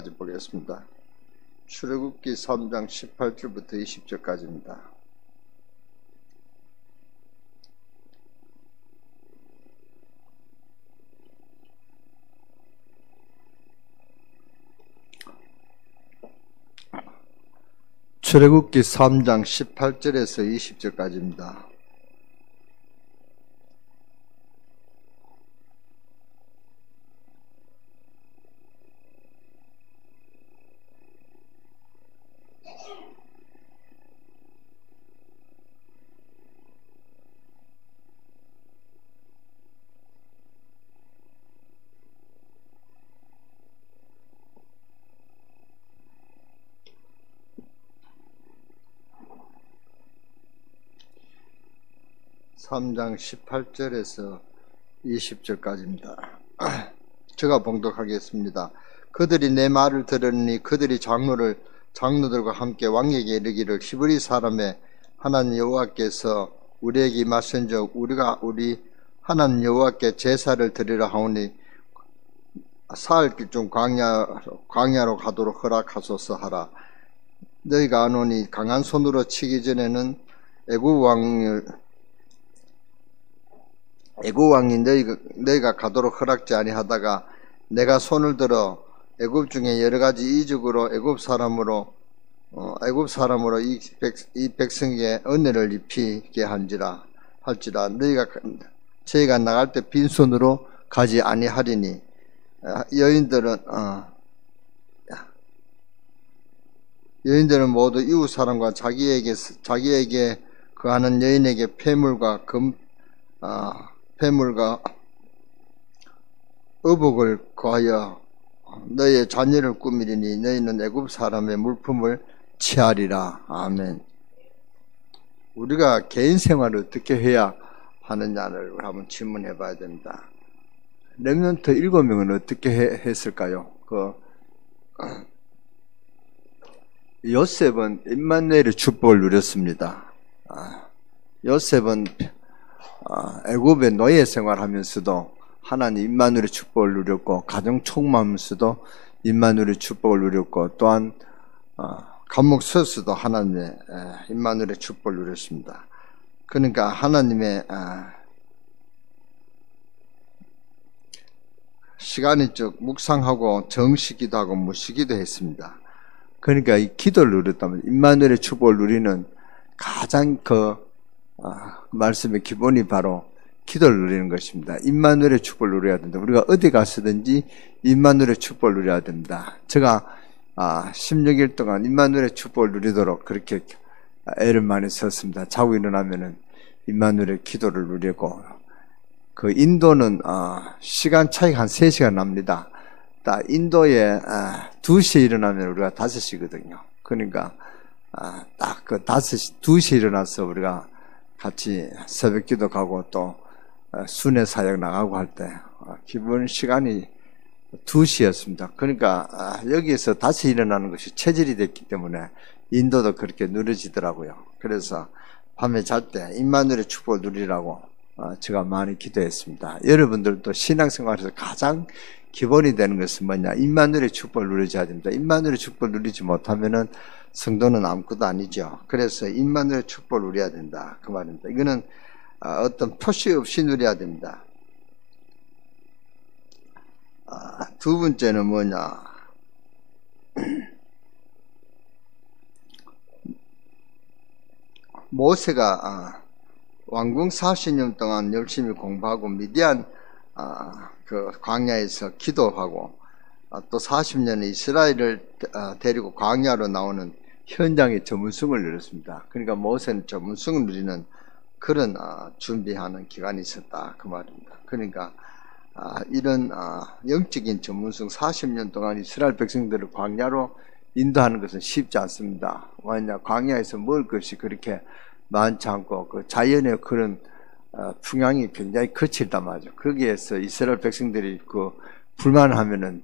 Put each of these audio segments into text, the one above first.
20절까지 보겠습니다. 출애굽기 3장 18절부터 20절까지입니다. 출애굽기 3장 18절에서 20절까지입니다. 삼 장 18절에서 20절까지입니다. 제가 봉독하겠습니다. 그들이 내 말을 들으니 그들이 장로들과 함께 왕에게 이르기를 히브리 사람의 하나님 여호와께서 우리에게 임하신즉 우리가 우리 하나님 여호와께 제사를 드리라 하오니 사흘 길 중 광야로 가도록 허락하소서 하라. 너희가 아노니 강한 손으로 치기 전에는 애굽 왕이 너희가 가도록 허락지 아니하다가 내가 손을 들어 애굽 중에 여러 가지 이적으로 애굽 사람으로 이 백성에게 은혜를 입히게 할지라 저희가 나갈 때 빈손으로 가지 아니하리니 여인들은 모두 이웃 사람과 자기에게 거하는 여인에게 폐물과 의복을 거하여 너희의 자녀를 꾸미리니 너희는 애굽 사람의 물품을 취하리라. 아멘. 우리가 개인 생활을 어떻게 해야 하느냐를 한번 질문해 봐야 됩니다. 렘넌트 7명은 어떻게 했을까요? 요셉은 임마누엘의 축복을 누렸습니다. 요셉은 애굽의 노예 생활하면서도 하나님 임마누엘의 축복을 누렸고, 가정 총무하면서도 임마누엘의 축복을 누렸고, 또한 감옥 서서도 하나님의 임마누엘의 축복을 누렸습니다. 그러니까 하나님의 시간이 쭉 묵상하고 정시기도 하고 무시기도 했습니다. 그러니까 이 기도를 누렸다면 임마누엘의 축복을 누리는 가장 말씀의 기본이 바로 기도를 누리는 것입니다. 임마누엘의 축복을 누려야 된다. 우리가 어디 가서든지 임마누엘의 축복을 누려야 됩니다. 제가 16일 동안 임마누엘의 축복을 누리도록 그렇게 애를 많이 썼습니다. 자고 일어나면은 임마누엘의 기도를 누리고, 그 인도는 시간 차이가 한 3시간 납니다. 딱 인도에 2시에 일어나면 우리가 5시거든요. 그러니까 딱 그 2시에 일어나서 우리가 같이 새벽 기도 가고 또 순회 사역 나가고 할 때 기본 시간이 2시였습니다. 그러니까 여기에서 다시 일어나는 것이 체질이 됐기 때문에 인도도 그렇게 누려지더라고요. 그래서 밤에 잘 때 임마누엘의 축복을 누리라고 제가 많이 기도했습니다. 여러분들도 신앙생활에서 가장 기본이 되는 것은 뭐냐? 임마누엘의 축복을 누려줘야 됩니다. 임마누엘의 축복을 누리지 못하면은 성도는 아무것도 아니죠. 그래서 임마누엘의 축복을 누려야 된다, 그 말입니다. 이거는 어떤 표시 없이 누려야 됩니다. 두 번째는 뭐냐? 모세가 왕궁 40년 동안 열심히 공부하고 미디안 그 광야에서 기도하고 또 40년의 이스라엘을 데리고 광야로 나오는 현장의 전문성을 누렸습니다. 그러니까 모세는 전문성을 누리는 그런 준비하는 기간이 있었다, 그 말입니다. 그러니까 이런 영적인 전문성, 40년 동안 이스라엘 백성들을 광야로 인도하는 것은 쉽지 않습니다. 왜냐, 광야에서 먹을 것이 그렇게 많지 않고 그 자연의 그런 풍향이 굉장히 거칠단 말이죠. 거기에서 이스라엘 백성들이 그 불만하면은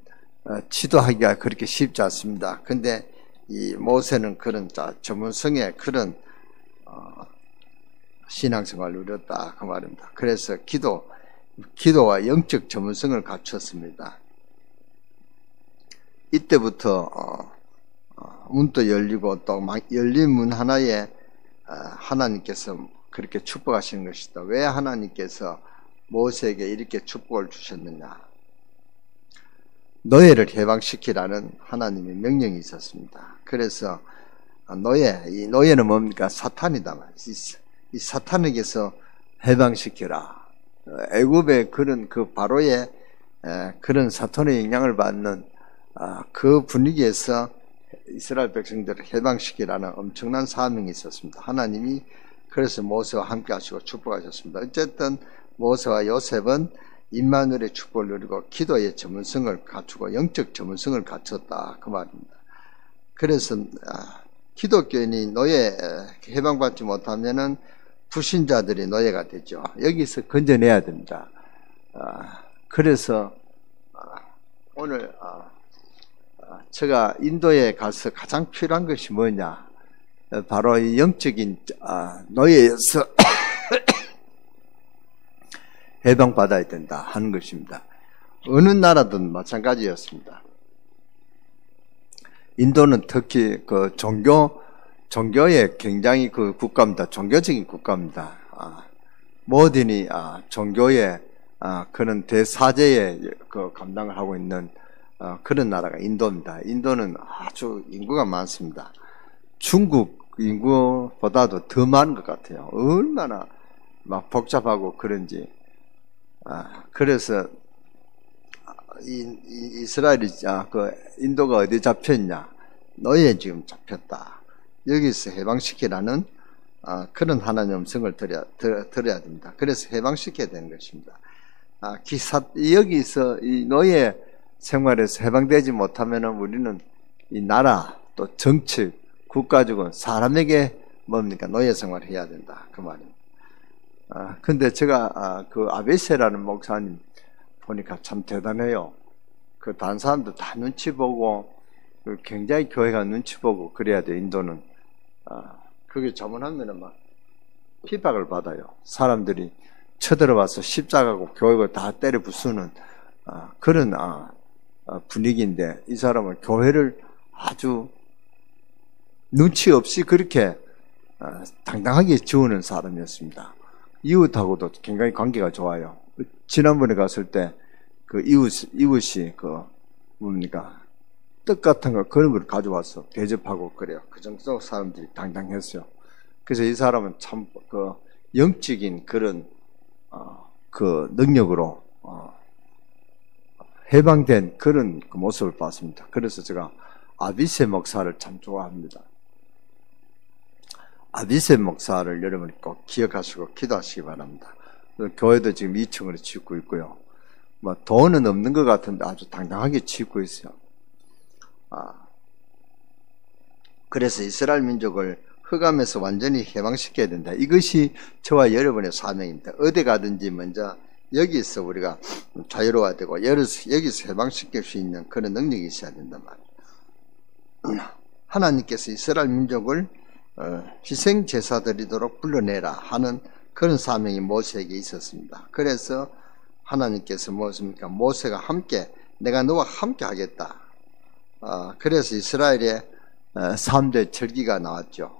지도하기가 그렇게 쉽지 않습니다. 근데 이 모세는 그런 전문성의 그런 신앙생활을 누렸다, 그 말입니다. 그래서 기도와 영적 전문성을 갖췄습니다. 이때부터 문도 열리고 또 막 열린 문 하나에 하나님께서 그렇게 축복하시는 것이다. 왜 하나님께서 모세에게 이렇게 축복을 주셨느냐? 노예를 해방시키라는 하나님의 명령이 있었습니다. 그래서 이 노예는 뭡니까? 사탄이다. 이 사탄에게서 해방시켜라. 애굽의 그런 그 바로의 그런 사탄의 영향을 받는 그 분위기에서 이스라엘 백성들을 해방시키라는 엄청난 사명이 있었습니다. 하나님이 그래서 모세와 함께 하시고 축복하셨습니다. 어쨌든 모세와 요셉은 임마누엘의 축복을 누리고 기도의 전문성을 갖추고 영적 전문성을 갖췄다, 그 말입니다. 그래서 기독교인이 노예 해방받지 못하면은 불신자들이 노예가 되죠. 여기서 건져내야 됩니다. 그래서 오늘 제가 인도에 가서 가장 필요한 것이 뭐냐? 바로 이 영적인 노예에서 해방받아야 된다 하는 것입니다. 어느 나라든 마찬가지였습니다. 인도는 특히 그 종교에 굉장히 그 국가입니다. 종교적인 국가입니다. 모든이 종교의 그런 대사제에 그 감당을 하고 있는 그런 나라가 인도입니다. 인도는 아주 인구가 많습니다. 중국 인구보다도 더 많은 것 같아요. 얼마나 막 복잡하고 그런지. 그래서 이스라엘이 그 인도가 어디 잡혔냐? 노예에 지금 잡혔다. 여기서 해방시키라는 그런 하나님의 음성을 들어야 됩니다. 그래서 해방시켜야 되는 것입니다. 여기서 이 노예 생활에서 해방되지 못하면은 우리는 이 나라 또 정치 국가적으로 사람에게 뭡니까? 노예 생활을 해야 된다, 그 말입니다. 근데 제가 그 아베세라는 목사님 보니까 참 대단해요. 그 다른 사람들 다 눈치 보고 굉장히 교회가 눈치 보고 그래야 돼. 인도는 그게 잘못하면은 막 핍박을 받아요. 사람들이 쳐들어와서 십자가고 교회가 다 때려 부수는 그런 분위기인데, 이 사람은 교회를 아주 눈치 없이 그렇게 당당하게 지우는 사람이었습니다. 이웃하고도 굉장히 관계가 좋아요. 지난번에 갔을 때 그 이웃이 그 뭡니까? 떡 같은 거 그런 걸 가져와서 대접하고 그래요. 그 정도 사람들이 당당했어요. 그래서 이 사람은 참 그 영적인 그런 그 능력으로 해방된 그런 그 모습을 봤습니다. 그래서 제가 아비세 목사를 참 좋아합니다. 아비세 목사를 여러분이 꼭 기억하시고 기도하시기 바랍니다. 교회도 지금 2층으로 짓고 있고요. 뭐 돈은 없는 것 같은데 아주 당당하게 짓고 있어요. 그래서 이스라엘 민족을 흑암에서 완전히 해방시켜야 된다. 이것이 저와 여러분의 사명입니다. 어디 가든지 먼저 여기서 우리가 자유로워야 되고 여기서 해방시킬 수 있는 그런 능력이 있어야 된단 말이에요. 하나님께서 이스라엘 민족을 희생 제사 드리도록 불러내라 하는 그런 사명이 모세에게 있었습니다. 그래서 하나님께서 무엇입니까? 모세가 함께, 내가 너와 함께 하겠다. 그래서 이스라엘의 3대 절기가 나왔죠.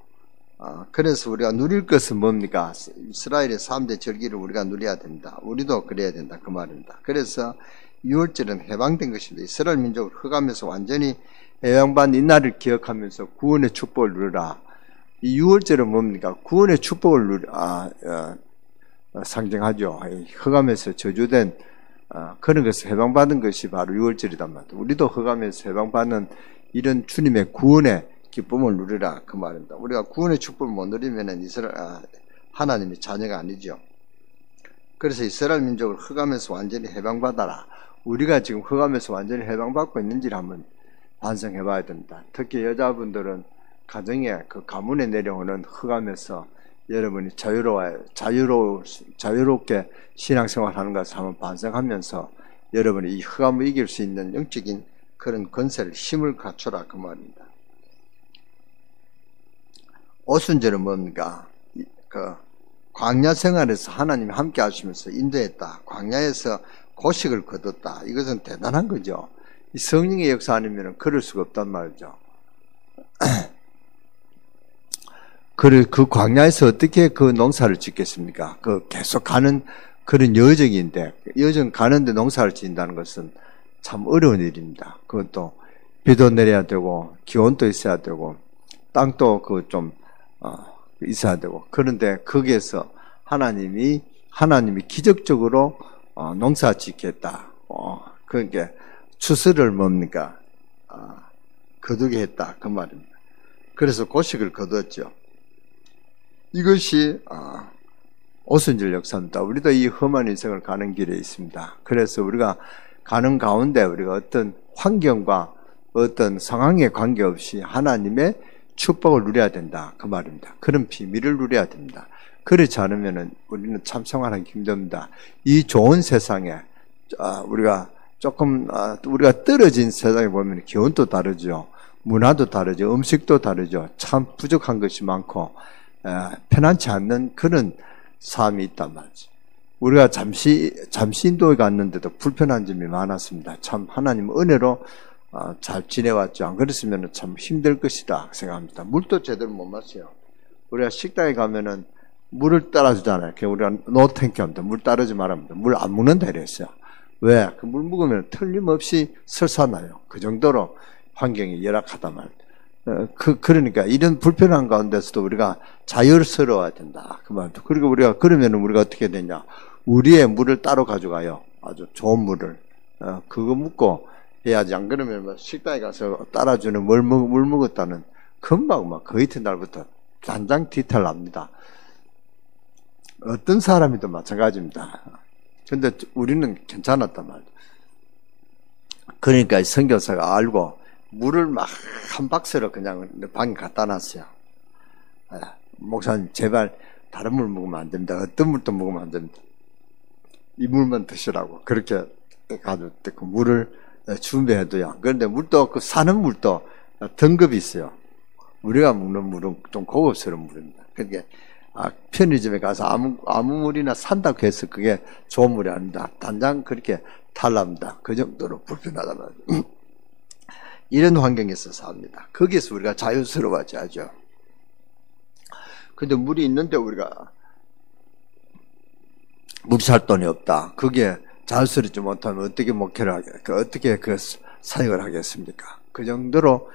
그래서 우리가 누릴 것은 뭡니까? 이스라엘의 3대 절기를 우리가 누려야 된다. 우리도 그래야 된다, 그 말입니다. 그래서 6월절은 해방된 것입니다. 이스라엘 민족을 흑암에서 완전히 해방받은 이 날을 기억하면서 구원의 축복을 누리라. 이 6월절은 뭡니까? 구원의 축복을 상징하죠. 흑암에서 저주된 그런 것을 해방받은 것이 바로 6월절이단 말이에요. 우리도 흑암에서 해방받는 이런 주님의 구원의 기쁨을 누리라, 그 말입니다. 우리가 구원의 축복을 못 누리면 하나님의 자녀가 아니죠. 그래서 이스라엘 민족을 흑암에서 완전히 해방받아라. 우리가 지금 흑암에서 완전히 해방받고 있는지를 한번 반성해 봐야 됩니다. 특히 여자분들은 가정에 그 가문에 내려오는 흑암에서 여러분이 자유롭게 신앙생활하는 것을 한번 반성하면서 여러분이 이 흑암을 이길 수 있는 영적인 그런 건설, 힘을 갖춰라, 그 말입니다. 오순절은 뭡니까? 그 광야 생활에서 하나님이 함께 하시면서 인도했다. 광야에서 고식을 거뒀다. 이것은 대단한 거죠. 이 성령의 역사 아니면 그럴 수가 없단 말이죠. 그 광야에서 어떻게 그 농사를 짓겠습니까? 그 계속 가는 그런 여정인데, 여정 가는데 농사를 짓는다는 것은 참 어려운 일입니다. 그것도 비도 내려야 되고, 기온도 있어야 되고, 땅도 있어야 되고. 그런데 거기에서 하나님이 기적적으로 농사 짓겠다. 그러니까 추수를 뭡니까? 거두게 했다. 그 말입니다. 그래서 고식을 거두었죠. 이것이 오순절 역사입니다. 우리도 이 험한 인생을 가는 길에 있습니다. 그래서 우리가 가는 가운데 우리가 어떤 환경과 어떤 상황에 관계없이 하나님의 축복을 누려야 된다. 그 말입니다. 그런 비밀을 누려야 됩니다. 그렇지 않으면 우리는 참 생활하기 힘듭니다. 이 좋은 세상에 우리가 우리가 떨어진 세상에 보면 기온도 다르죠. 문화도 다르죠. 음식도 다르죠. 참 부족한 것이 많고 편안치 않는 그런 삶이 있단 말이죠. 우리가 잠시 인도에 갔는데도 불편한 점이 많았습니다. 참 하나님 은혜로 잘 지내왔죠. 안 그랬으면 참 힘들 것이다 생각합니다. 물도 제대로 못 마셔요. 우리가 식당에 가면은 물을 따라주잖아요. 우리가 노탱크 합니다. 물 따르지 말합니다. 물 안 먹는다 이랬어요. 왜? 그 물 먹으면 틀림없이 설사나요. 그 정도로 환경이 열악하단 말이에요. 그러니까 이런 불편한 가운데서도 우리가 자유스러워야 된다. 그 말도. 그리고 그러면 우리가 어떻게 되냐. 우리의 물을 따로 가져가요. 아주 좋은 물을. 그거 묻고 해야지. 안 그러면 뭐 식당에 가서 따라주는 물 먹었다는 금방 막 그 이튿날부터 단장 뒤탈 납니다. 어떤 사람이든 마찬가지입니다. 근데 우리는 괜찮았단 말이에요. 그러니까 선교사가 알고 물을 막 한 박스로 그냥 방에 갖다 놨어요. 목사님 제발 다른 물 먹으면 안 됩니다. 어떤 물도 먹으면 안 됩니다. 이 물만 드시라고 그렇게 가지고 그 물을 준비해도요. 그런데 물도 그 사는 물도 등급이 있어요. 우리가 먹는 물은 좀 고급스러운 물입니다. 그러니까 편의점에 가서 아무 물이나 산다고 해서 그게 좋은 물이 아닙니다. 단장 그렇게 탈납니다. 그 정도로 불편하단 말이에요. 이런 환경에서 삽니다. 거기에서 우리가 자유스러워져야죠. 근데 물이 있는데 우리가 물 살 돈이 없다. 그게 자유스럽지 못하면 어떻게 목회를 어떻게 그 사역을 하겠습니까? 그 정도로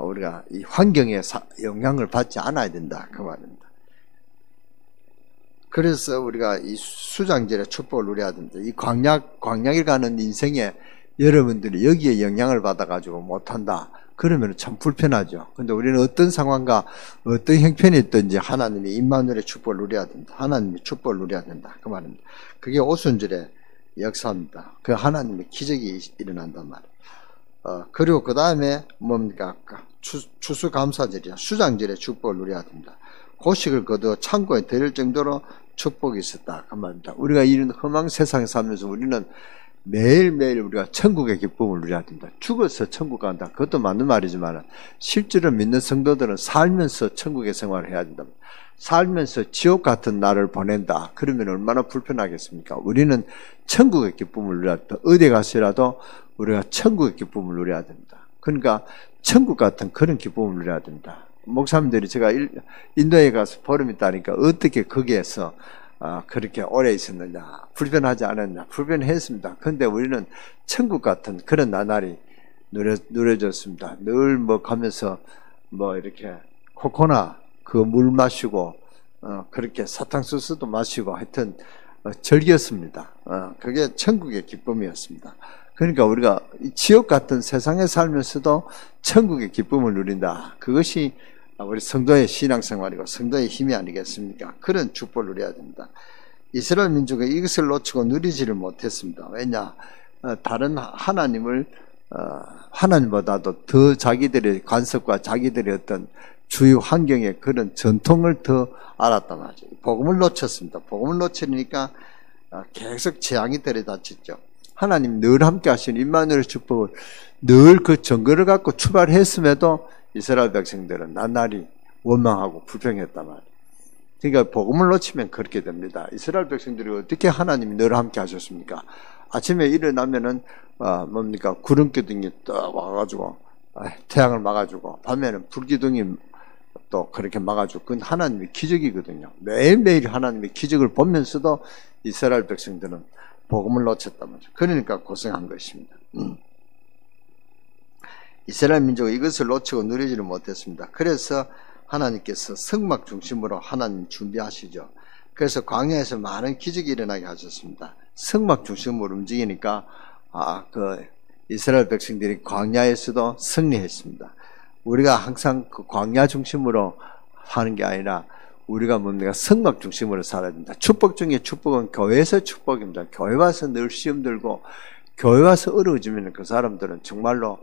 우리가 이 환경에 영향을 받지 않아야 된다. 그 말입니다. 그래서 우리가 이 수장절의 축복을 누려야 된다. 이 광야에 가는 인생에 여러분들이 여기에 영향을 받아가지고 못한다. 그러면 참 불편하죠. 근데 우리는 어떤 상황과 어떤 형편이 있든지 하나님이 임마누엘의 축복을 누려야 된다. 하나님의 축복을 누려야 된다. 그 말입니다. 그게 오순절의 역사입니다. 그 하나님의 기적이 일어난단 말이에요. 그리고 그 다음에 뭡니까? 추수감사절이야. 수장절의 축복을 누려야 된다. 고식을 거두어 창고에 드릴 정도로 축복이 있었다. 그 말입니다. 우리가 이런 험한 세상에 살면서 우리는 매일매일 우리가 천국의 기쁨을 누려야 된다. 죽어서 천국 간다. 그것도 맞는 말이지만 실제로 믿는 성도들은 살면서 천국의 생활을 해야 된다. 살면서 지옥 같은 날을 보낸다. 그러면 얼마나 불편하겠습니까? 우리는 천국의 기쁨을 누려야 된다. 어디 가서라도 우리가 천국의 기쁨을 누려야 된다. 그러니까 천국 같은 그런 기쁨을 누려야 된다. 목사님들이 제가 인도에 가서 보름이 있다니까 어떻게 거기에서 그렇게 오래 있었느냐, 불편하지 않았냐, 불편했습니다. 그런데 우리는 천국 같은 그런 나날이 누려졌습니다. 늘 뭐 가면서 뭐 이렇게 코코나 그 물 마시고 그렇게 사탕수수도 마시고 하여튼 즐겼습니다. 그게 천국의 기쁨이었습니다. 그러니까 우리가 지옥 같은 세상에 살면서도 천국의 기쁨을 누린다. 그것이 우리 성도의 신앙생활이고 성도의 힘이 아니겠습니까? 그런 축복을 누려야 됩니다. 이스라엘 민족은 이것을 놓치고 누리지를 못했습니다. 왜냐? 다른 하나님보다도 더 자기들의 관습과 자기들의 어떤 주요 환경의 그런 전통을 더 알았단 말이죠. 복음을 놓쳤습니다. 복음을 놓치니까 계속 재앙이 들이닥쳤죠. 하나님 늘 함께 하시는 임마누엘의 축복을 늘 그 증거를 갖고 출발했음에도 이스라엘 백성들은 나날이 원망하고 불평했단 말이에요. 그러니까 복음을 놓치면 그렇게 됩니다. 이스라엘 백성들이 어떻게 하나님이 늘 함께 하셨습니까? 아침에 일어나면은 뭡니까 구름기둥이 딱 와가지고 태양을 막아주고 밤에는 불기둥이 또 그렇게 막아주고 그건 하나님의 기적이거든요. 매일매일 하나님의 기적을 보면서도 이스라엘 백성들은 복음을 놓쳤단 말이죠. 그러니까 고생한 것입니다. 이스라엘 민족은 이것을 놓치고 누리지를 못했습니다. 그래서 하나님께서 성막 중심으로 하나님 준비하시죠. 그래서 광야에서 많은 기적이 일어나게 하셨습니다. 성막 중심으로 움직이니까 그 이스라엘 백성들이 광야에서도 승리했습니다. 우리가 항상 그 광야 중심으로 하는 게 아니라 우리가 뭡니까 성막 중심으로 살아야 됩니다. 축복 중에 축복은 교회에서 축복입니다. 교회 와서 늘 시험 들고 교회 와서 어려워지면 그 사람들은 정말로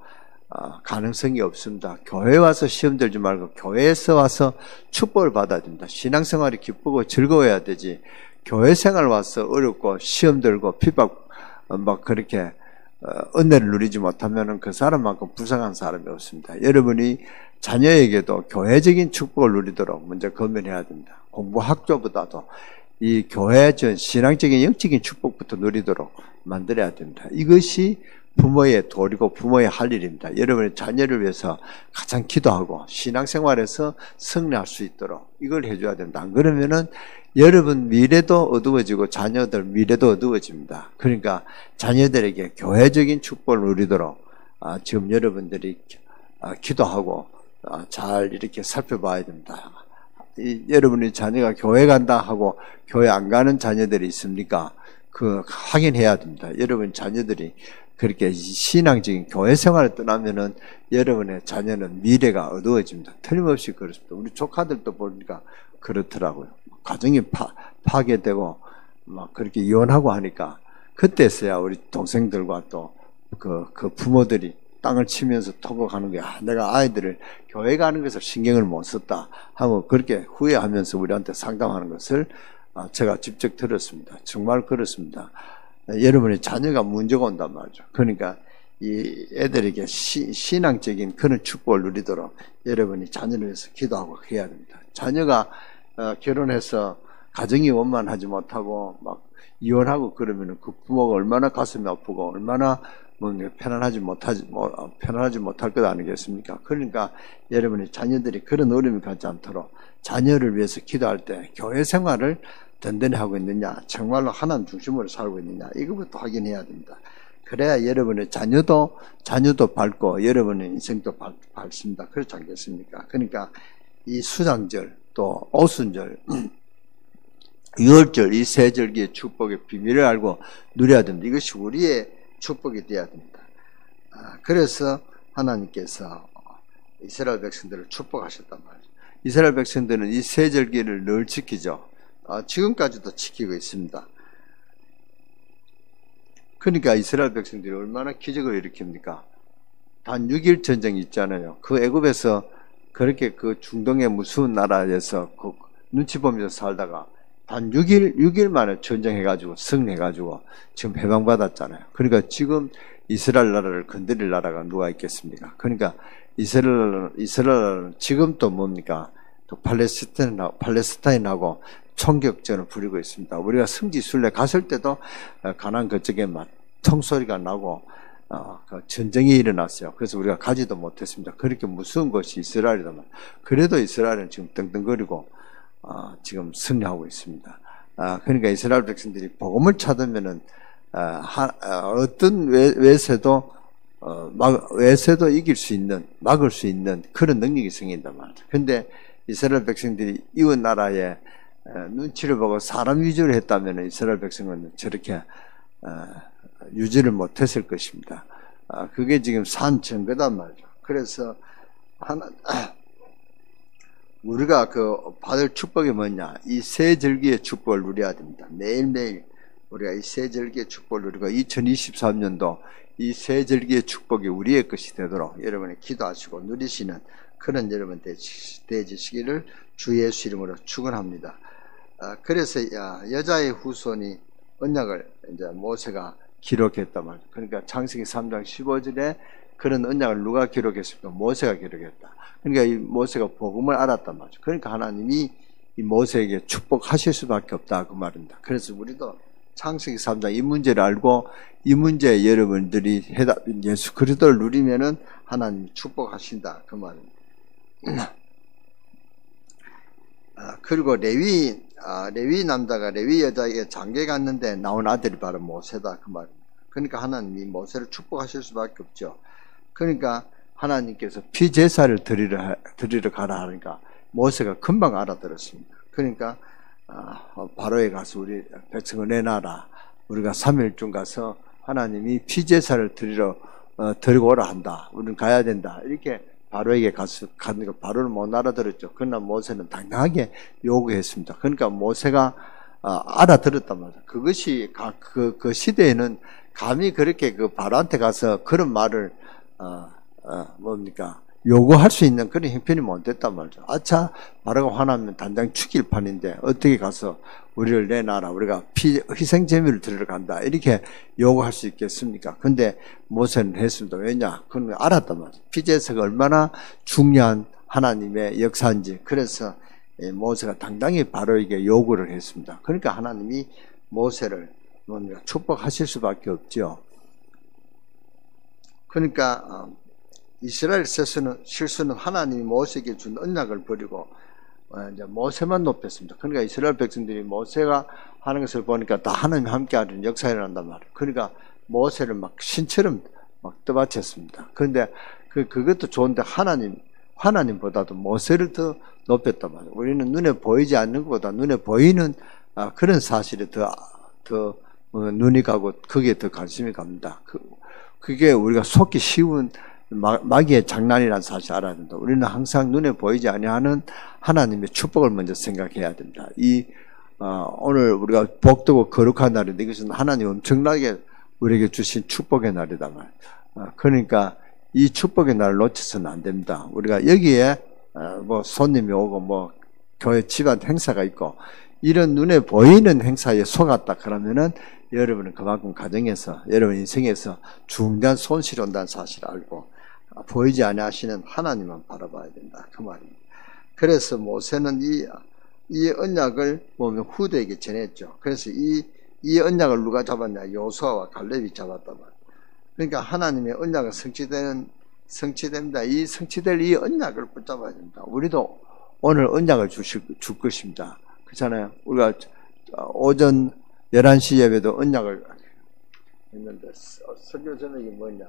가능성이 없습니다. 교회 와서 시험 들지 말고 교회에서 와서 축복을 받아야 됩니다. 신앙생활이 기쁘고 즐거워야 되지 교회 생활 와서 어렵고 시험 들고 핍박 막 그렇게 은혜를 누리지 못하면 그 사람만큼 불쌍한 사람이 없습니다. 여러분이 자녀에게도 교회적인 축복을 누리도록 먼저 건면해야 됩니다. 공부 학교보다도 이 교회적 신앙적인 영적인 축복부터 누리도록 만들어야 됩니다. 이것이 부모의 도리고 부모의 할 일입니다. 여러분의 자녀를 위해서 가장 기도하고 신앙생활에서 승리할 수 있도록 이걸 해줘야 된다. 안 그러면은 여러분 미래도 어두워지고 자녀들 미래도 어두워집니다. 그러니까 자녀들에게 교회적인 축복을 누리도록 지금 여러분들이 기도하고 잘 이렇게 살펴봐야 됩니다. 여러분이 자녀가 교회 간다 하고 교회 안 가는 자녀들이 있습니까? 그 확인해야 됩니다. 여러분 자녀들이 그렇게 신앙적인 교회 생활을 떠나면은 여러분의 자녀는 미래가 어두워집니다. 틀림없이 그렇습니다. 우리 조카들도 보니까 그렇더라고요. 가정이 파괴되고 막 그렇게 이혼하고 하니까 그때서야 우리 동생들과 또 그 부모들이 땅을 치면서 통곡하는 거야. 내가 아이들을 교회 가는 것을 신경을 못 썼다 하고 그렇게 후회하면서 우리한테 상담하는 것을 제가 직접 들었습니다. 정말 그렇습니다. 여러분의 자녀가 문제가 온단 말이죠. 그러니까 이 애들에게 신앙적인 그런 축복을 누리도록 여러분이 자녀를 위해서 기도하고 해야 됩니다. 자녀가 결혼해서 가정이 원만하지 못하고 막 이혼하고 그러면 그 부모가 얼마나 가슴이 아프고 얼마나 편안하지 못할 것 아니겠습니까? 그러니까 여러분의 자녀들이 그런 어려움이 갖지 않도록 자녀를 위해서 기도할 때 교회 생활을 든든히 하고 있느냐, 정말로 하나님 중심으로 살고 있느냐, 이것부터 확인해야 됩니다. 그래야 여러분의 자녀도 밝고 여러분의 인생도 밝습니다. 그렇지 않겠습니까? 그러니까 이 수장절 또 오순절 유월절 이 세 절기의 축복의 비밀을 알고 누려야 됩니다. 이것이 우리의 축복이 되어야 됩니다. 그래서 하나님께서 이스라엘 백성들을 축복하셨단 말이죠. 이스라엘 백성들은 이 세 절기를 늘 지키죠. 지금까지도 지키고 있습니다. 그러니까 이스라엘 백성들이 얼마나 기적을 일으킵니까? 단 6일 전쟁이 있잖아요. 그 애굽에서 그렇게 그 중동의 무서운 나라에서 그 눈치 보면서 살다가 단 6일 만에 전쟁해가지고 승리해가지고 지금 해방받았잖아요. 그러니까 지금 이스라엘 나라를 건드릴 나라가 누가 있겠습니까? 그러니까 이스라엘은 지금 또 뭡니까? 또 팔레스타인하고 총격전을 벌이고 있습니다. 우리가 성지순례 갔을 때도 가나안 그쪽에 막 총소리가 나고 그 전쟁이 일어났어요. 그래서 우리가 가지도 못했습니다. 그렇게 무서운 것이 이스라엘이다만 그래도 이스라엘은 지금 떵떵거리고 지금 승리하고 있습니다. 그러니까 이스라엘 백성들이 복음을 찾으면은 어떤 외세도 이길 수 있는 막을 수 있는 그런 능력이 생긴단 말이죠. 그런데 이스라엘 백성들이 이웃 나라에 눈치를 보고 사람 위주로 했다면 이스라엘 백성은 저렇게 유지를 못했을 것입니다. 그게 지금 산 증거단 말이죠. 그래서 우리가 받을 축복이 뭐냐? 이 세 절기의 축복을 누려야 됩니다. 매일매일 우리가 이 세 절기의 축복을 누리고 2023년도 이 세 절기의 축복이 우리의 것이 되도록 여러분이 기도하시고 누리시는 그런 여러분 되시기를 주 예수 이름으로 축원합니다. 그래서 여자의 후손이 언약을 이제 모세가 기록했단 말이죠. 그러니까 창세기 3장 15절에 그런 언약을 누가 기록했습니까? 모세가 기록했다. 그러니까 이 모세가 복음을 알았단 말이죠. 그러니까 하나님이 이 모세에게 축복하실 수밖에 없다 그 말입니다. 그래서 우리도 창세기 3장 이 문제를 알고 이 문제에 여러분들이 예수 그리스도를 누리면은 하나님이 축복하신다 그 말입니다. 그리고 레위 남자가 레위 여자에게 장계 갔는데 나온 아들이 바로 모세다 그 말입니다. 그러니까 하나님이 모세를 축복하실 수밖에 없죠. 그러니까 하나님께서 피제사를 드리러 가라 하니까 모세가 금방 알아들었습니다. 그러니까 바로에 가서 우리 백성을 내놔라. 우리가 3일쯤 가서 하나님이 피제사를 드리고 오라 한다. 우리는 가야 된다. 이렇게 바로에게 가는 거 바로는 못 알아들었죠. 그러나 모세는 당당하게 요구했습니다. 그러니까 모세가 알아들었단 말이에요. 그것이 그 시대에는 감히 그렇게 그 바로한테 가서 그런 말을 요구할 수 있는 그런 형편이 못 됐단 말이죠. 아차, 바로가 화나면 단장 죽일 판인데 어떻게 가서 우리를 내놔라. 우리가 희생 제물을 드리러 간다. 이렇게 요구할 수 있겠습니까? 근데 모세는 했습니다. 왜냐? 그건 알았단 말이죠. 피제사가 얼마나 중요한 하나님의 역사인지. 그래서 모세가 당당히 바로에게 요구를 했습니다. 그러니까 하나님이 모세를 축복하실 수밖에 없죠. 그러니까 이스라엘 실수는 하나님이 모세에게 준 언약을 버리고 이제 모세만 높였습니다. 그러니까 이스라엘 백성들이 모세가 하는 것을 보니까 다 하나님과 함께하는 역사가 일어난단 말이에요. 그러니까 모세를 막 신처럼 막 떠받쳤습니다. 그런데 그것도 좋은데 하나님보다도 모세를 더 높였단 말이에요. 우리는 눈에 보이지 않는 것보다 눈에 보이는 그런 사실에 더 눈이 가고 거기에 더 관심이 갑니다. 그게 우리가 속기 쉬운 마귀의 장난이라는 사실 알아야 된다. 우리는 항상 눈에 보이지 아니하는 하나님의 축복을 먼저 생각해야 됩니다. 오늘 우리가 복되고 거룩한 날인데 이것은 하나님 엄청나게 우리에게 주신 축복의 날이다 말. 그러니까 이 축복의 날을 놓쳐서는 안 됩니다. 우리가 여기에 뭐 손님이 오고 교회 집안 행사가 있고 이런 눈에 보이는 행사에 속았다 그러면은 여러분은 그만큼 가정에서 여러분 인생에서 중대한 손실이 온다는 사실을 알고 보이지 아니하시는 하나님만 바라봐야 된다 그 말입니다. 그래서 모세는 이 언약을 보면 후대에게 전했죠. 그래서 이 언약을 누가 잡았냐? 여호수아와 갈렙이 잡았단 말이에요. 그러니까 하나님의 언약은 성취됩니다. 이 성취될 이 언약을 붙잡아야 됩니다. 우리도 오늘 언약을 줄 것입니다. 그렇잖아요. 우리가 오전 11시 예배도 언약을 했는데 설교 제목이 뭐냐?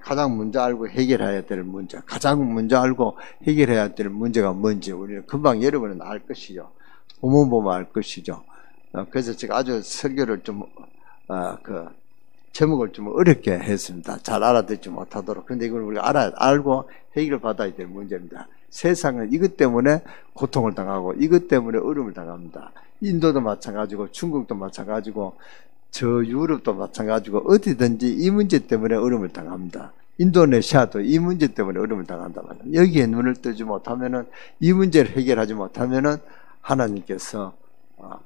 가장 먼저 알고 해결해야 될 문제, 가장 먼저 알고 해결해야 될 문제가 뭔지 우리는 금방 여러분은 알 것이죠. 보면 알 것이죠. 그래서 제가 아주 설교를 좀 제목을 좀 어렵게 했습니다. 잘 알아듣지 못하도록. 근데 이걸 우리가 알고 해결을 받아야 될 문제입니다. 세상은 이것 때문에 고통을 당하고 이것 때문에 어려움을 당합니다. 인도도 마찬가지고 중국도 마찬가지고 저 유럽도 마찬가지고 어디든지 이 문제 때문에 어려움을 당합니다. 인도네시아도 이 문제 때문에 어려움을 당한다 말이에요. 여기에 눈을 뜨지 못하면은 이 문제를 해결하지 못하면은 하나님께서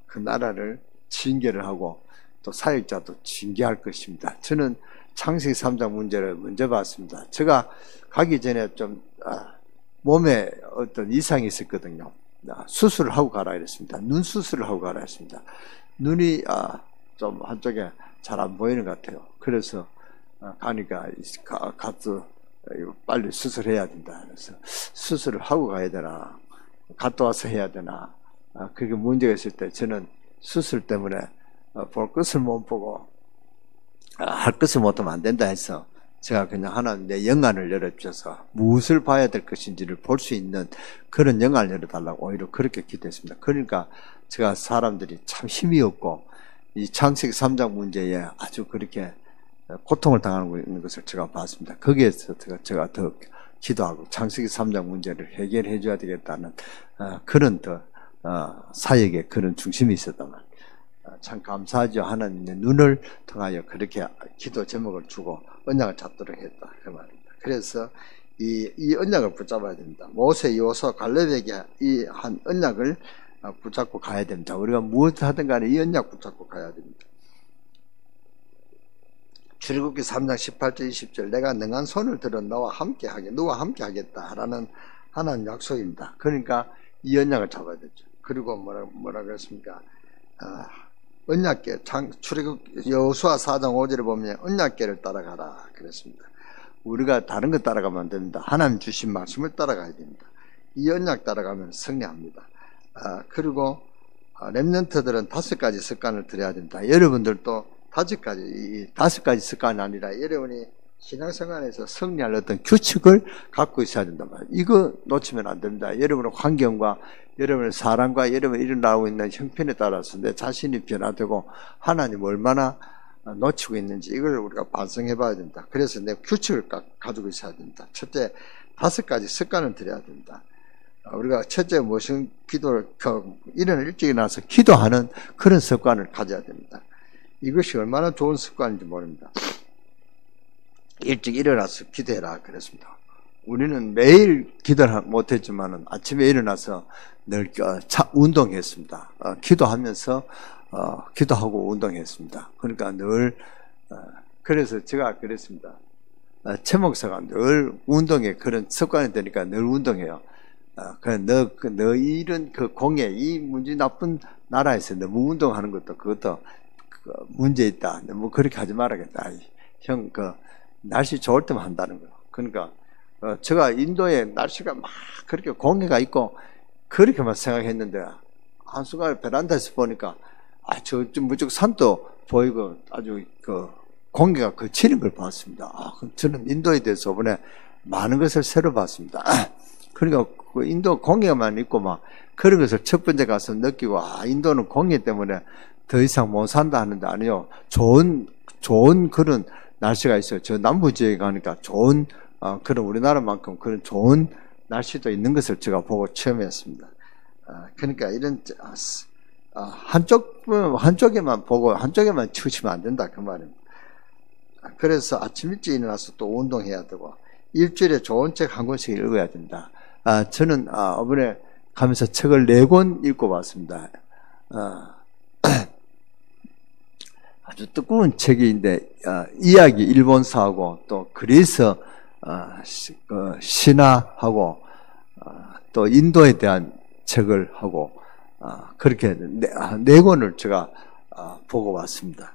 그 나라를 징계를 하고 또 사역자도 징계할 것입니다. 저는 창세기 3장 문제를 먼저 봤습니다. 제가 가기 전에 좀 몸에 어떤 이상이 있었거든요. 수술을 하고 가라 이랬습니다. 눈 수술을 하고 가라 했습니다. 눈이 좀 한쪽에 잘 안 보이는 것 같아요. 그래서 가니까 가서 빨리 수술해야 된다. 그래서 수술을 하고 가야 되나 갔다 와서 해야 되나 그게 문제가 있을 때 저는 수술 때문에 볼 것을 못 보고 할 것을 못하면 안 된다 해서 제가 그냥 하나님 내 영안을 열어주셔서 무엇을 봐야 될 것인지를 볼 수 있는 그런 영안을 열어달라고 오히려 그렇게 기도했습니다. 그러니까 제가 사람들이 참 힘이 없고 이 창세기 3장 문제에 아주 그렇게 고통을 당하고 있는 것을 제가 봤습니다. 거기에서 제가 더 기도하고 창세기 3장 문제를 해결해 줘야 되겠다는 그런 사역에 그런 중심이 있었단 말이에요. 참 감사하죠. 하나님의 눈을 통하여 그렇게 기도 제목을 주고 언약을 잡도록 했다 그 말입니다. 그래서 이 언약을 붙잡아야 됩니다. 모세, 여호수아, 갈렙에게 이 한 언약을 붙잡고 가야 됩니다. 우리가 무엇을 하든 간에 이 언약 붙잡고 가야 됩니다. 출애굽기 3장 18절 20절 내가 능한 손을 들어 너와 함께 하겠다라는 하나님 약속입니다. 그러니까 이 언약을 잡아야 되죠. 그리고 뭐라 그랬습니까? 언약궤, 출애굽 여호수아 4장 5절에 보면 언약궤를 따라가라 그랬습니다. 우리가 다른 거 따라가면 안 됩니다. 하나님 주신 말씀을 따라가야 됩니다. 이 언약 따라가면 승리합니다. 그리고 렘넌트들은 5가지 습관을 들여야 됩니다. 여러분들도 5가지 습관이 아니라 여러분이 신앙생활에서 승리할 어떤 규칙을 갖고 있어야 된단 말이에요. 이거 놓치면 안 됩니다. 여러분의 환경과 여러분의 사랑과 여러분이 일어나고 있는 형편에 따라서 내 자신이 변화되고 하나님 얼마나 놓치고 있는지 이걸 우리가 반성해 봐야 된다. 그래서 내 규칙을 가지고 있어야 된다. 첫째, 5가지 습관을 들여야 된다. 우리가 첫째 무슨 기도를 일어나 일찍 일어나서 기도하는 그런 습관을 가져야 됩니다. 이것이 얼마나 좋은 습관인지 모릅니다. 일찍 일어나서 기도해라 그랬습니다. 우리는 매일 기도를 못했지만 아침에 일어나서 늘 운동했습니다. 기도하면서 기도하고 운동했습니다. 그러니까 늘 그래서 제가 그랬습니다. 최 목사가 늘 운동에 그런 습관이 되니까 늘 운동해요. 너 이런 그 공예, 이 문제 나쁜 나라에서 너무 운동하는 것도 그것도 문제 있다. 뭐 그렇게 하지 말아야겠다. 형, 날씨 좋을 때만 한다는 거예요. 그러니까 제가 인도에 날씨가 막 그렇게 공해가 있고 그렇게만 생각했는데 한순간 베란다에서 보니까 저 무척 산도 보이고 아주 공기가 거치는 걸 봤습니다. 그럼 저는 인도에 대해서 이번에 많은 것을 새로 봤습니다. 그러니까 그 인도 공기만 있고 막 그런 것을 첫 번째 가서 느끼고 인도는 공기 때문에 더 이상 못 산다 하는데 아니요. 좋은 그런 날씨가 있어요. 저 남부 지역에 가니까 좋은 그런 우리나라만큼 그런 좋은 날씨도 있는 것을 제가 보고 체험했습니다. 그러니까 이런 한쪽에만 보고 한쪽에만 치우치면 안 된다 그 말입니다. 그래서 아침 일찍 일어나서 또 운동해야 되고 일주일에 좋은 책 한 권씩 읽어야 된다. 저는 이번에 가면서 책을 4권 읽고 왔습니다. 아주 뜨거운 책인데 이야기 일본사하고 또 그리스 신화하고 또 인도에 대한 책을 하고 그렇게 4권을 제가 보고 왔습니다.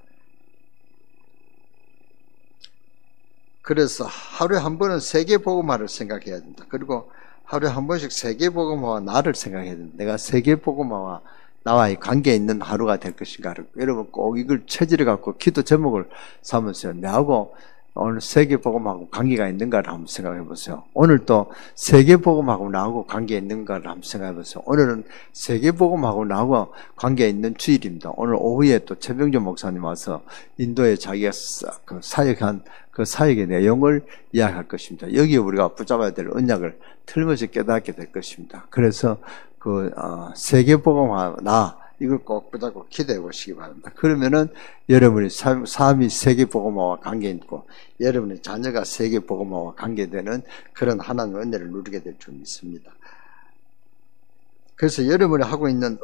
그래서 하루에 한 번은 세계복음화를 생각해야 된다. 그리고 하루에 한 번씩 세계복음화와 나를 생각해야 된다. 내가 세계복음화와 나와의 관계에 있는 하루가 될 것인가. 여러분 꼭 이걸 체질을 갖고 기도 제목을 삼으세요. 내하고 오늘 세계복음하고 관계가 있는가를 한번 생각해 보세요. 오늘 또 세계복음하고 나하고 관계가 있는가를 한번 생각해 보세요. 오늘은 세계복음하고 나하고 관계가 있는 주일입니다. 오늘 오후에 또 최병준 목사님 와서 인도에 자기가 사역한 그 사역의 내용을 이야기할 것입니다. 여기에 우리가 붙잡아야 될 언약을 틀림없이 깨닫게 될 것입니다. 그래서 세계복음화 이걸 꼭 붙잡고 기도해 보시기 바랍니다. 그러면은 여러분이 삶이 세계복음화와 관계 있고 여러분의 자녀가 세계복음화와 관계되는 그런 하나님의 은혜를 누리게 될 줄 믿습니다. 그래서 여러분이 하고 있는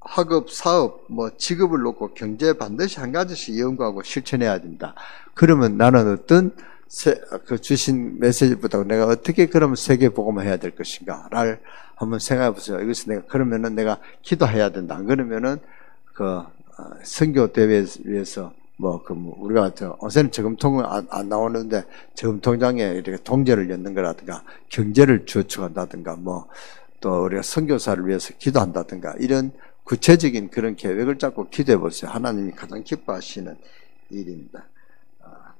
학업, 사업, 직업을 놓고 경제에 반드시 한 가지씩 연구하고 실천해야 된다. 그러면 나는 어떤 주신 메시지부터 내가 어떻게 그러면 세계복음화 해야 될 것인가를 한번 생각해 보세요. 이것을 그러면은 내가 기도해야 된다. 그러면은 선교 대회에 위해서 우리가 요새는 저금통은 안 나오는데 저금통장에 이렇게 동전을 넣는 거라든가 경제를 저축한다든가 또 우리가 선교사를 위해서 기도한다든가 이런 구체적인 그런 계획을 잡고 기도해 보세요. 하나님이 가장 기뻐하시는 일입니다.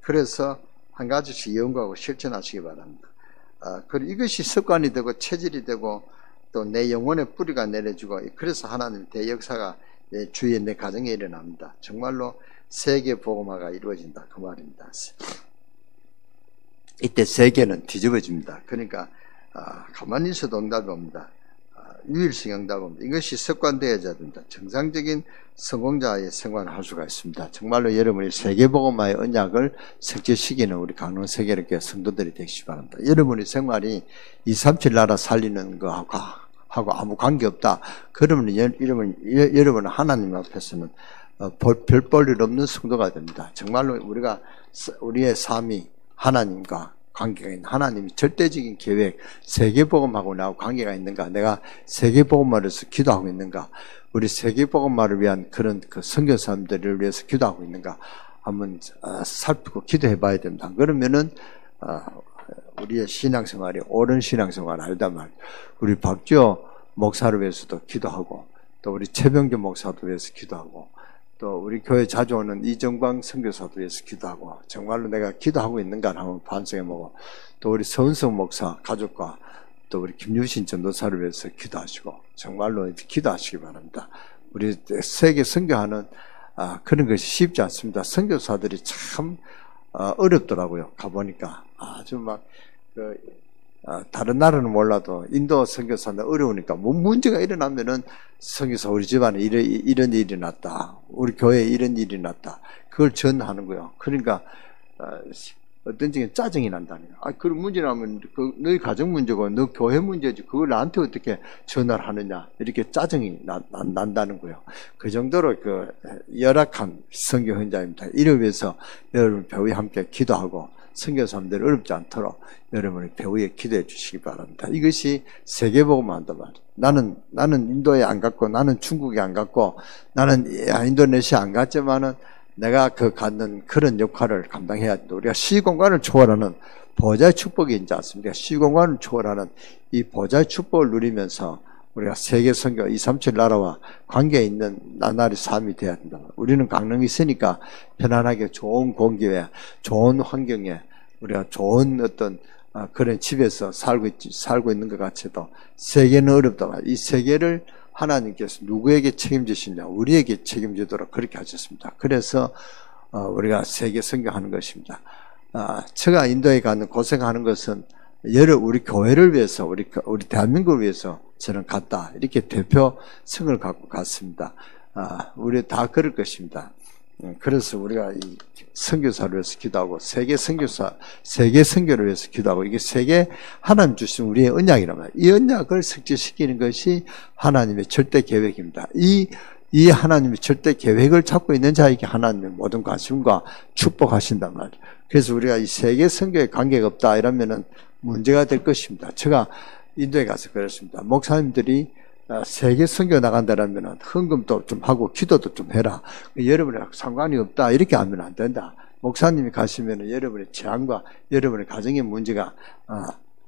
그래서 한 가지씩 연구하고 실천하시기 바랍니다. 그리고 이것이 습관이 되고 체질이 되고 또 내 영혼의 뿌리가 내려지고 그래서 하나님의 대역사가 내 주위에 내 가정에 일어납니다. 정말로 세계 복음화가 이루어진다 그 말입니다. 이때 세계는 뒤집어집니다. 그러니까 가만히 있어도 응답이 옵니다. 유일성 응답이 옵니다. 이것이 습관되어져야 됩니다. 정상적인 성공자의 생활을 할 수가 있습니다. 정말로 여러분이 세계복음화의 언약을 성취시키는 우리 강릉 세계롭게 성도들이 되시기 바랍니다. 여러분의 생활이 237 나라 살리는 거하고 아무 관계없다. 그러면 여러분은 하나님 앞에서는 별 볼 일 없는 성도가 됩니다. 정말로 우리의 삶이 하나님과 관계가 있는 하나님이 절대적인 계획, 세계복음하고 나하고 관계가 있는가? 내가 세계복음화로서 기도하고 있는가? 우리 세계복음화를 위한 그런 그 선교사님들을 위해서 기도하고 있는가? 한번 살피고 기도해 봐야 된다. 그러면은 우리의 신앙생활이 옳은 신앙생활 알다 말. 우리 박지호 목사를 위해서도 기도하고, 또 우리 최병규 목사도 위해서 기도하고, 또 우리 교회 자주 오는 이정광 선교사도 위해서 기도하고, 정말로 내가 기도하고 있는가를 한번 반성해보고, 또 우리 서은성 목사 가족과 또 우리 김유신 전도사를 위해서 기도하시고, 정말로 기도하시기 바랍니다. 우리 세계 선교하는 그런 것이 쉽지 않습니다. 선교사들이 참 어렵더라고요. 가보니까 아주 막 다른 나라는 몰라도 인도 선교사는 어려우니까 뭐 문제가 일어나면은 선교사 우리 집안에 이런 일이 났다, 우리 교회에 이런 일이 났다, 그걸 전하는 거예요. 그러니까 어떤 적에 짜증이 난다는 거예요. 그런 문제 나면 너희 가정 문제고 너 교회 문제지 그걸 나한테 어떻게 전화를 하느냐, 이렇게 짜증이 난다는 거예요. 그 정도로 그 열악한 선교 현장입니다. 이를 위해서 여러분 배우에 함께 기도하고 선교사님들 어렵지 않도록 여러분이 배우에 기도해 주시기 바랍니다. 이것이 세계복음화 한단 말이에요. 나는 인도에 안 갔고, 나는 중국에 안 갔고, 나는 인도네시아 안 갔지만은 내가 갖는 그런 역할을 감당해야 된다. 우리가 시공간을 초월하는 보좌의 축복이 있지 않습니까? 시공간을 초월하는 이 보좌의 축복을 누리면서 우리가 세계 선교 237 나라와 관계 있는 나날이 삶이 되어야 된다. 우리는 강릉이 있으니까 편안하게 좋은 공기에, 좋은 환경에, 우리가 좋은 어떤 그런 집에서 살고 있는 것 같아도 세계는 어렵다. 이 세계를 하나님께서 누구에게 책임지시냐? 우리에게 책임지도록 그렇게 하셨습니다. 그래서 우리가 세계 선교하는 것입니다. 제가 인도에 가는 고생하는 것은 우리 교회를 위해서, 우리 대한민국을 위해서 저는 갔다, 이렇게 대표성을 갖고 갔습니다. 우리 다 그럴 것입니다. 그래서 우리가 이 선교사를 위해서 기도하고, 세계 선교를 위해서 기도하고, 이게 세계 하나님 주신 우리의 언약이란 말이에요. 이 언약을 성취시키는 것이 하나님의 절대 계획입니다. 이 하나님의 절대 계획을 찾고 있는 자에게 하나님의 모든 관심과 축복하신단 말이에요. 그래서 우리가 이 세계 선교에 관계가 없다 이러면은 문제가 될 것입니다. 제가 인도에 가서 그랬습니다. 목사님들이 세계 선교 나간다라면 헌금도 좀 하고 기도도 좀 해라. 여러분이랑 상관이 없다, 이렇게 하면 안 된다. 목사님이 가시면 여러분의 재앙과 여러분의 가정의 문제가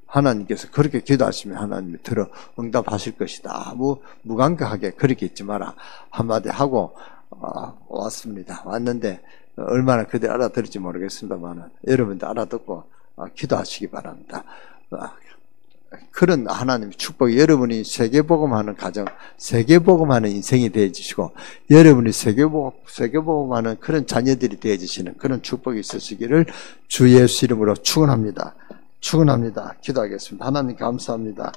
하나님께서 그렇게 기도하시면 하나님이 들어 응답하실 것이다. 무감각하게 그렇게 있지 마라 한마디 하고 왔습니다. 왔는데 얼마나 그들 알아들을지 모르겠습니다만 여러분도 알아듣고 기도하시기 바랍니다. 그런 하나님의 축복이 여러분이 세계복음하는 가정, 세계복음하는 인생이 되어주시고, 여러분이 세계복음하는 그런 자녀들이 되어주시는 그런 축복이 있으시기를 주 예수 이름으로 축원합니다. 기도하겠습니다. 하나님 감사합니다.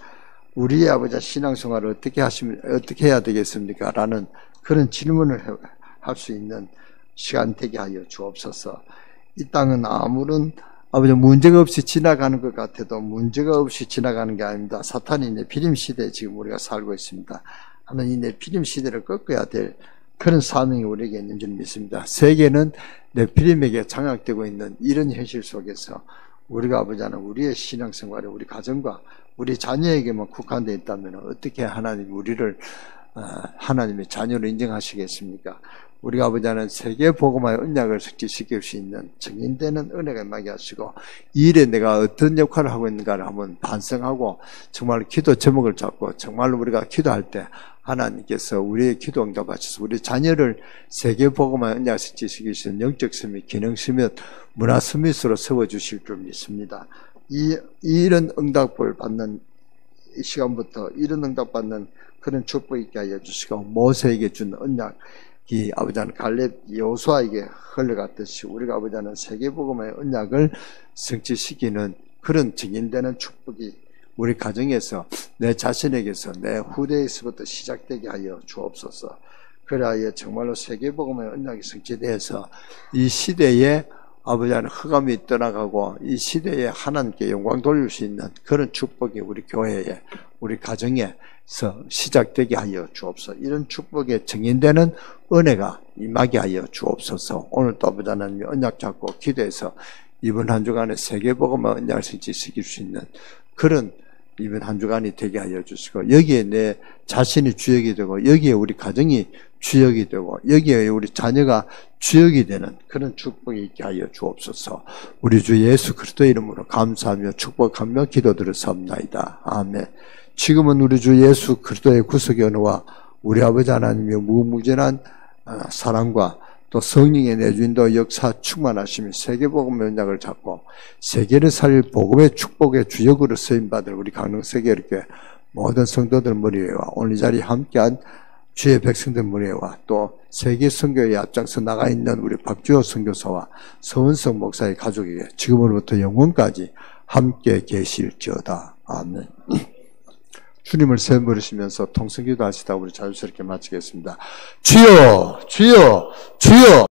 우리의 아버지 신앙생활을 어떻게 해야 되겠습니까? 라는 그런 질문을 할 수 있는 시간 되게 하여 주옵소서. 이 땅은 아무런 아버지 문제가 없이 지나가는 것 같아도 문제가 없이 지나가는 게 아닙니다. 사탄이 네피림 시대에 지금 우리가 살고 있습니다. 하나님 이 네피림 시대를 꺾어야 될 그런 사명이 우리에게 있는 줄 믿습니다. 세계는 네피림에게 장악되고 있는 이런 현실 속에서 우리가 아버지 하나님 우리의 신앙생활에 우리 가정과 우리 자녀에게만 국한되어 있다면 어떻게 하나님 우리를 하나님의 자녀로 인정하시겠습니까? 우리가 아버지 하나님 세계 복음화의 언약을 성취시킬 수 있는 증인되는 은혜가 임하게 하시고, 이 일에 내가 어떤 역할을 하고 있는가를 한번 반성하고 정말 기도 제목을 잡고 정말로 우리가 기도할 때 하나님께서 우리의 기도 응답하셔서 우리 자녀를 세계 복음화의 언약을 성취시킬 수 있는 영적 스밋, 기능 스밋, 문화 스밋으로 세워주실 줄 믿습니다. 이런 응답을 받는 이 시간부터 이런 응답받는 그런 축복 있게 하여 주시고, 모세에게 준 언약 이 아버지 하나님 갈렙 여호수아에게 흘러갔듯이 우리가 아버지 하나님 세계복음의 언약을 성취시키는 그런 증인되는 축복이 우리 가정에서, 내 자신에게서, 내 후대에서부터 시작되게 하여 주옵소서. 그래야 정말로 세계복음의 언약이 성취되어서 이 시대에 아버지 하나님 흑암이 떠나가고 이 시대에 하나님께 영광 돌릴 수 있는 그런 축복이 우리 교회에, 우리 가정에서 시작되게 하여 주옵소서. 이런 축복에 증인되는 은혜가 임하게 하여 주옵소서. 오늘 또 아버지 하나님 언약 잡고 기도해서 이번 한 주간에 세계복음화 언약을 지킬 수 있는 그런 이번 한 주간이 되게 하여 주시고, 여기에 내 자신이 주역이 되고, 여기에 우리 가정이 주역이 되고, 여기에 우리 자녀가 주역이 되는 그런 축복이 있게 하여 주옵소서. 우리 주 예수 그리스도의 이름으로 감사하며 축복하며 기도드렸사옵나이다. 아멘. 지금은 우리 주 예수 그리스도의 구속의 은혜와 우리 아버지 하나님의 무궁무진한 사랑과 또 성령의 내주인도 역사 충만하시며 세계복음 연약을 잡고 세계를 살릴 복음의 축복의 주역으로 쓰임받을 우리 강릉세계이렇게 모든 성도들 머리에와 오늘 이 자리에 함께한 주의 백성들 머리에와 또 세계 선교에 앞장서 나가 있는 우리 박주호 선교사와 서은석 목사의 가족에게 지금으로부터 영원까지 함께 계실지어다. 아멘. 주님을 세 부르시면서 통성기도 하시다 우리 자유스럽게 마치겠습니다. 주여, 주여, 주여.